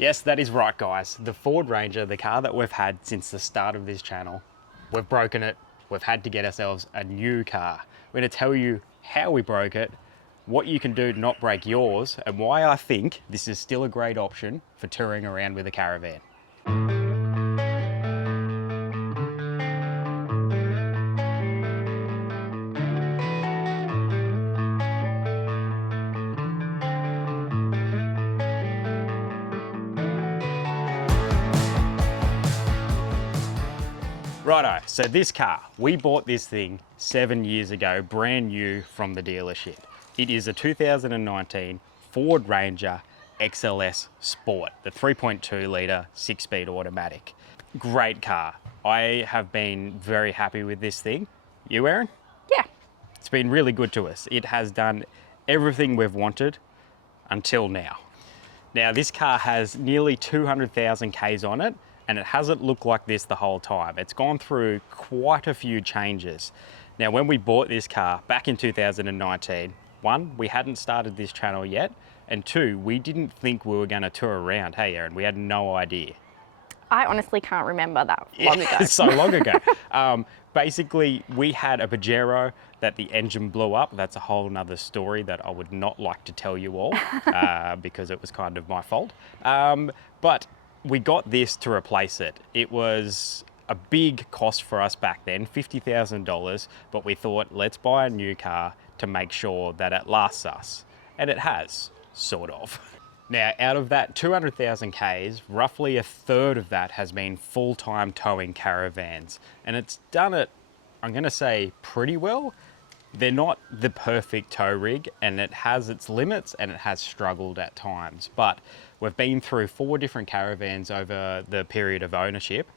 Yes, that is right, guys. The Ford Ranger, the car that we've had since the start of this channel, we've broken it. We've had to get ourselves a new car. We're going to tell you how we broke it, what you can do to not break yours, and why I think this is still a great option for touring around with a caravan. Righto, so this car, we bought this thing 7 years ago, brand new from the dealership. It is a 2019 Ford Ranger XLS Sport, the 3.2 litre 6-speed automatic. Great car. I have been very happy with this thing. You, Erin? Yeah. It's been really good to us. It has done everything we've wanted until now. Now, this car has nearly 200,000 Ks on it, and it hasn't looked like this the whole time. It's gone through quite a few changes. Now, when we bought this car back in 2019, one, we hadn't started this channel yet, and two, we didn't think we were going to tour around. Hey, Erin, we had no idea. I honestly can't remember that long ago. So long ago. Basically, we had a Pajero that the engine blew up. That's a whole nother story that I would not like to tell you all because it was kind of my fault. But we got this to replace it. It was a big cost for us back then, $50,000, but we thought, let's buy a new car to make sure that it lasts us. And it has, sort of. Now, out of that 200,000 Ks, roughly a third of that has been full-time towing caravans. And it's done it, I'm gonna say, pretty well. They're not the perfect tow rig, and it has its limits and it has struggled at times. But we've been through 4 different caravans over the period of ownership,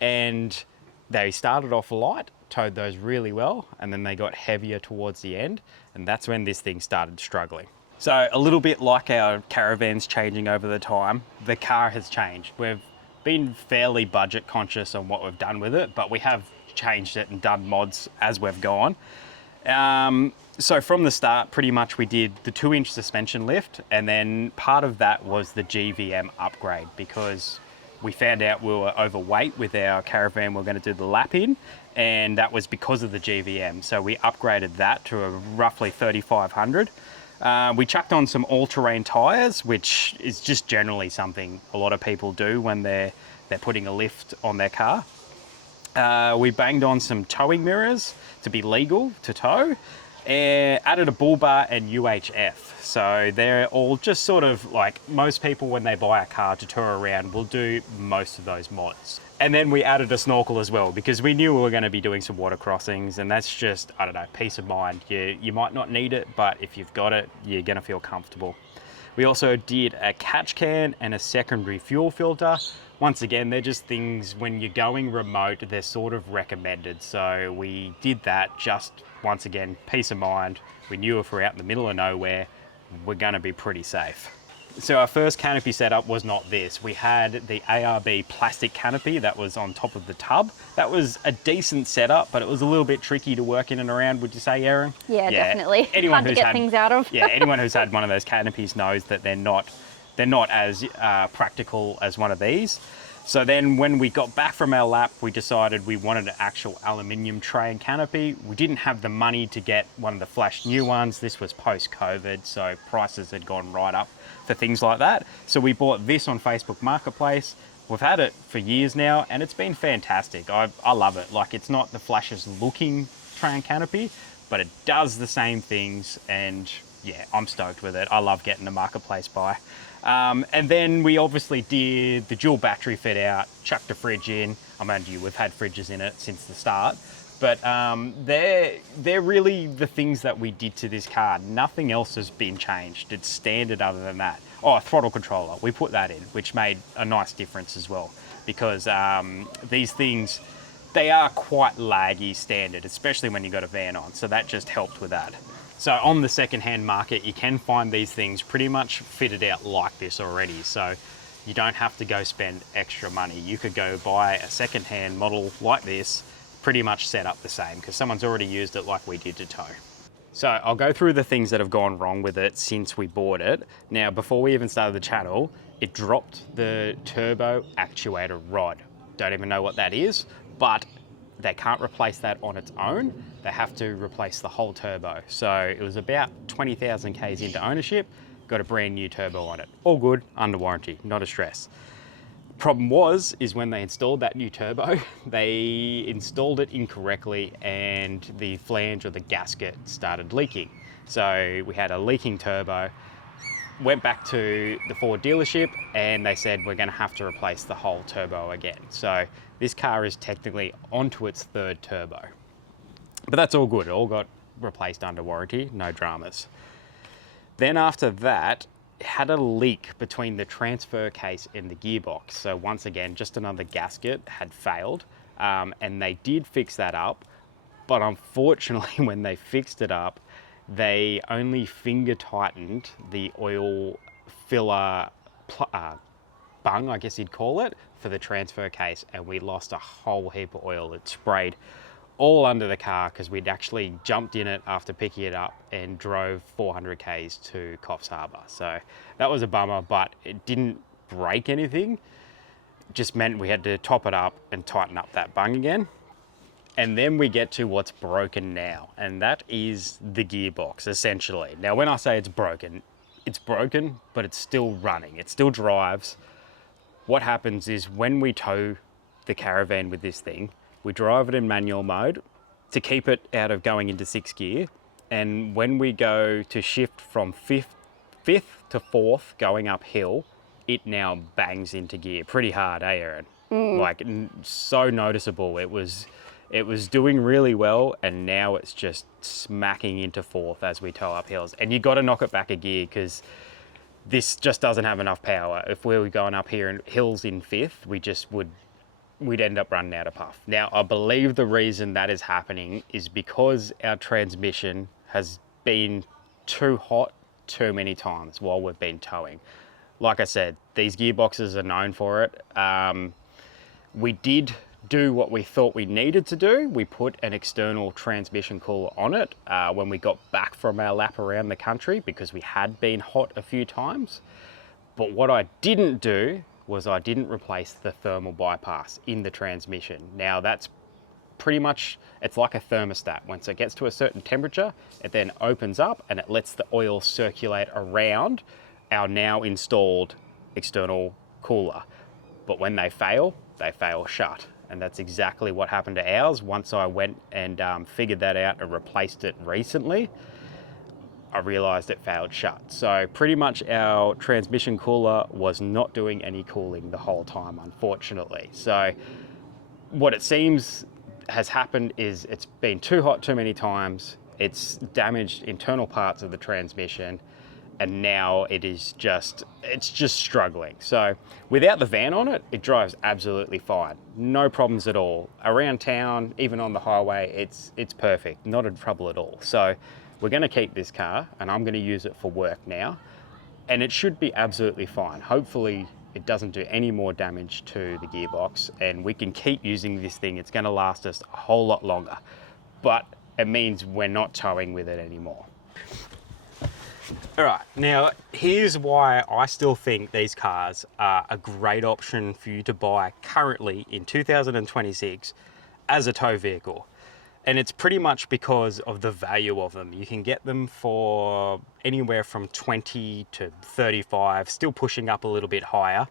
and they started off light, towed those really well, and then they got heavier towards the end, and that's when this thing started struggling. So a little bit like our caravans changing over the time, the car has changed. We've been fairly budget conscious on what we've done with it, but we have changed it and done mods as we've gone. So from the start, pretty much we did the 2-inch suspension lift, and then part of that was the GVM upgrade because we found out we were overweight with our caravan. We're going to do the lap in, and that was because of the GVM. So we upgraded that to a roughly 3,500. We chucked on some all-terrain tires, which is just generally something a lot of people do when they're putting a lift on their car. We banged on some towing mirrors to be legal to tow, and added a bull bar and UHF. So they're all just sort of like most people when they buy a car to tour around will do most of those mods. And then we added a snorkel as well because we knew we were going to be doing some water crossings, and that's just, I don't know, peace of mind. You might not need it, but if you've got it, you're going to feel comfortable. We also did a catch can and a secondary fuel filter. Once again, they're just things when you're going remote, they're sort of recommended. So we did that just, once again, peace of mind. We knew if we're out in the middle of nowhere, we're going to be pretty safe. So our first canopy setup was not this. We had the ARB plastic canopy that was on top of the tub. That was a decent setup, but it was a little bit tricky to work in and around, would you say, Erin? Yeah, definitely. Hard to get things out of. Yeah, anyone who's had one of those canopies knows that they're not as practical as one of these. So then when we got back from our lap, we decided we wanted an actual aluminium tray and canopy. We didn't have the money to get one of the flash new ones. This was post-COVID, so prices had gone right up for things like that. So we bought this on Facebook Marketplace. We've had it for years now, and it's been fantastic. I love it. Like, it's not the flashiest looking tray and canopy, but it does the same things, and yeah, I'm stoked with it. I love getting the Marketplace buy. And then we obviously did the dual battery fit out, chucked a fridge in. I mean, we've had fridges in it since the start, but they're really the things that we did to this car. Nothing else has been changed. It's standard other than that. Oh, a throttle controller, we put that in, which made a nice difference as well, because these things, they are quite laggy standard, especially when you've got a van on, so that just helped with that. So on the secondhand market, you can find these things pretty much fitted out like this already. So you don't have to go spend extra money. You could go buy a secondhand model like this, pretty much set up the same because someone's already used it like we did to tow. So I'll go through the things that have gone wrong with it since we bought it. Now, before we even started the channel, it dropped the turbo actuator rod. Don't even know what that is, but they can't replace that on its own. They have to replace the whole turbo. So it was about 20,000 Ks into ownership, got a brand new turbo on it. All good, under warranty, not a stress. Problem is when they installed that new turbo, they installed it incorrectly and the flange or the gasket started leaking. So we had a leaking turbo, went back to the Ford dealership and they said, we're gonna have to replace the whole turbo again. So this car is technically onto its third turbo. But that's all good, it all got replaced under warranty, no dramas. Then after that, it had a leak between the transfer case and the gearbox. So once again, just another gasket had failed and they did fix that up. But unfortunately, when they fixed it up, they only finger tightened the oil filler bung, I guess you'd call it, for the transfer case, and we lost a whole heap of oil. It sprayed all under the car because we'd actually jumped in it after picking it up and drove 400 Ks to Coffs Harbour. So that was a bummer, but it didn't break anything. It just meant we had to top it up and tighten up that bung again. And then we get to what's broken now, and that is the gearbox, essentially. Now, when I say it's broken, but it's still running. It still drives. What happens is when we tow the caravan with this thing, we drive it in manual mode to keep it out of going into 6th gear. And when we go to shift from fifth to 4th going uphill, it now bangs into gear pretty hard, eh, Erin? Like, so noticeable. It was doing really well, and now it's just smacking into 4th as we tow up hills. And you got to knock it back a gear because this just doesn't have enough power. If we were going up here in hills in 5th, we'd end up running out of puff. Now, I believe the reason that is happening is because our transmission has been too hot too many times while we've been towing. Like I said, these gearboxes are known for it. We did do what we thought we needed to do. We put an external transmission cooler on it when we got back from our lap around the country because we had been hot a few times. But what I didn't do was I didn't replace the thermal bypass in the transmission. Now that's pretty much, it's like a thermostat. Once it gets to a certain temperature, it then opens up and it lets the oil circulate around our now installed external cooler. But when they fail shut. And that's exactly what happened to ours. Once I went and figured that out and replaced it recently, I realized it failed shut. So pretty much our transmission cooler was not doing any cooling the whole time, unfortunately. So what it seems has happened is it's been too hot too many times. It's damaged internal parts of the transmission, and now it's just struggling. So without the van on it, it drives absolutely fine. No problems at all. Around town, even on the highway, it's perfect. Not a trouble at all. So we're gonna keep this car and I'm gonna use it for work now, and it should be absolutely fine. Hopefully it doesn't do any more damage to the gearbox and we can keep using this thing. It's gonna last us a whole lot longer, but it means we're not towing with it anymore. All right, now here's why I still think these cars are a great option for you to buy currently in 2026 as a tow vehicle. And it's pretty much because of the value of them. You can get them for anywhere from 20 to 35, still pushing up a little bit higher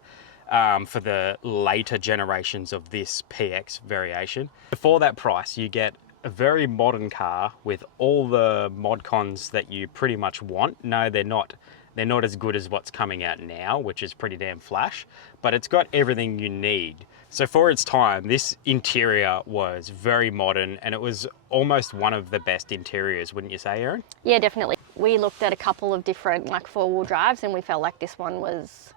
for the later generations of this PX variation. For that price, you get a very modern car with all the mod cons that you pretty much want. No, they're not as good as what's coming out now, which is pretty damn flash, but it's got everything you need. So for its time, this interior was very modern and it was almost one of the best interiors, wouldn't you say, Erin? Yeah, definitely. We looked at a couple of different like 4-wheel drives and we felt like this one was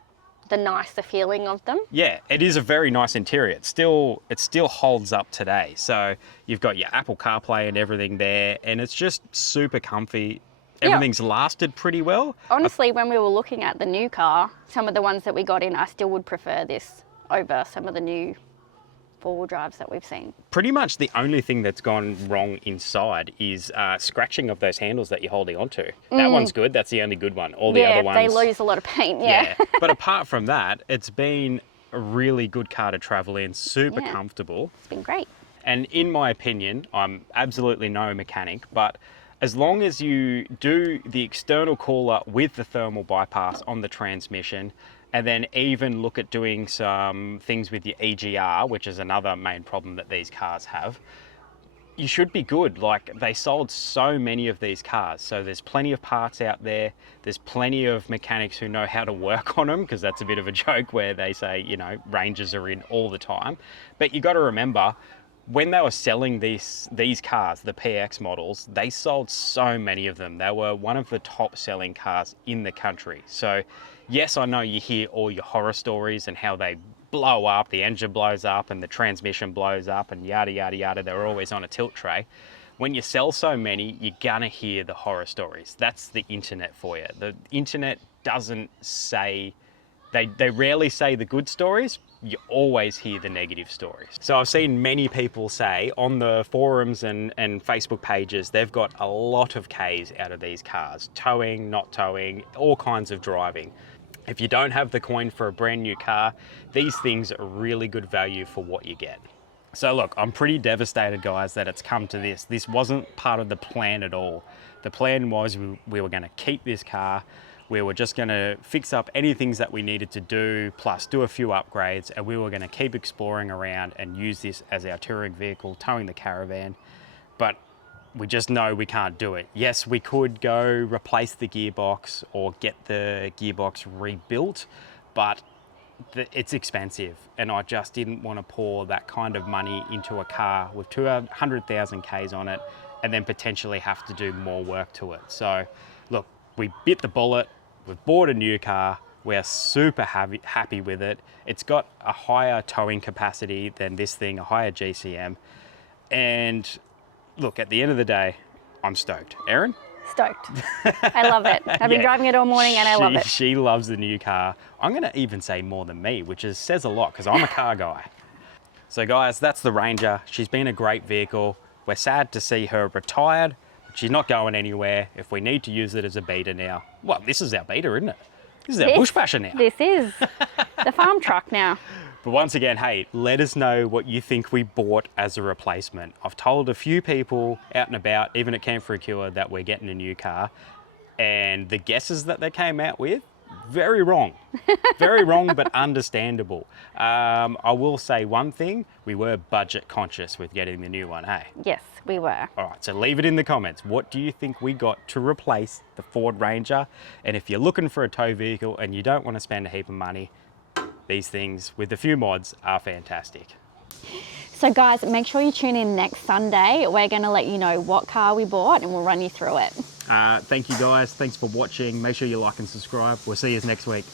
the nicer feeling of them. Yeah, it is a very nice interior. It still holds up today. So you've got your Apple CarPlay and everything there, and it's just super comfy. Everything's lasted pretty well. Honestly, when we were looking at the new car, some of the ones that we got in, I still would prefer this over some of the new four-wheel drives that we've seen. Pretty much the only thing that's gone wrong inside is scratching of those handles that you're holding onto. That one's good. That's the only good one. All the other ones... they lose a lot of paint, yeah. But apart from that, it's been a really good car to travel in, super comfortable. It's been great. And in my opinion, I'm absolutely no mechanic, but as long as you do the external cooler with the thermal bypass on the transmission, and then even look at doing some things with your EGR, which is another main problem that these cars have, you should be good. Like, they sold so many of these cars, so there's plenty of parts out there. There's plenty of mechanics who know how to work on them, because that's a bit of a joke where they say, you know, ranges are in all the time. But you got to remember, when they were selling these cars, the PX models, they sold so many of them. They were one of the top selling cars in the country. So yes, I know you hear all your horror stories and how they blow up, the engine blows up and the transmission blows up and yada, yada, yada. They're always on a tilt tray. When you sell so many, you're gonna hear the horror stories. That's the internet for you. The internet doesn't say, they rarely say the good stories. You always hear the negative stories. So I've seen many people say on the forums and Facebook pages, they've got a lot of Ks out of these cars, towing, not towing, all kinds of driving. If you don't have the coin for a brand new car, these things are really good value for what you get. So look, I'm pretty devastated, guys, that it's come to this. This wasn't part of the plan at all. The plan was we were gonna keep this car. We were just gonna fix up any things that we needed to do, plus do a few upgrades, and we were gonna keep exploring around and use this as our touring vehicle, towing the caravan. But we just know we can't do it. Yes, we could go replace the gearbox or get the gearbox rebuilt, but it's expensive, and I just didn't want to pour that kind of money into a car with 200,000 Ks on it and then potentially have to do more work to it. So look, we bit the bullet, we've bought a new car, we're super happy with it. It's got a higher towing capacity than this thing, a higher GCM. And look, at the end of the day, I'm stoked. Erin? Stoked. I love it. I've been driving it all morning and I love it. She loves the new car. I'm gonna even say more than me, which says a lot, because I'm a car guy. So guys, that's the Ranger. She's been a great vehicle. We're sad to see her retired. She's not going anywhere. If we need to use it as a beater now, well, this is our beater, isn't it? This is our bush basher now. This is the farm truck now. But once again, hey, let us know what you think we bought as a replacement. I've told a few people out and about, even at Camp for a Cure, that we're getting a new car. And the guesses that they came out with, very wrong. Very wrong, but understandable. I will say one thing, we were budget conscious with getting the new one, hey? Yes, we were. All right, so leave it in the comments. What do you think we got to replace the Ford Ranger? And if you're looking for a tow vehicle and you don't want to spend a heap of money, these things with a few mods are fantastic. So guys, make sure you tune in next Sunday. We're going to let you know what car we bought and we'll run you through it. Thank you guys. Thanks for watching. Make sure you like and subscribe. We'll see you next week.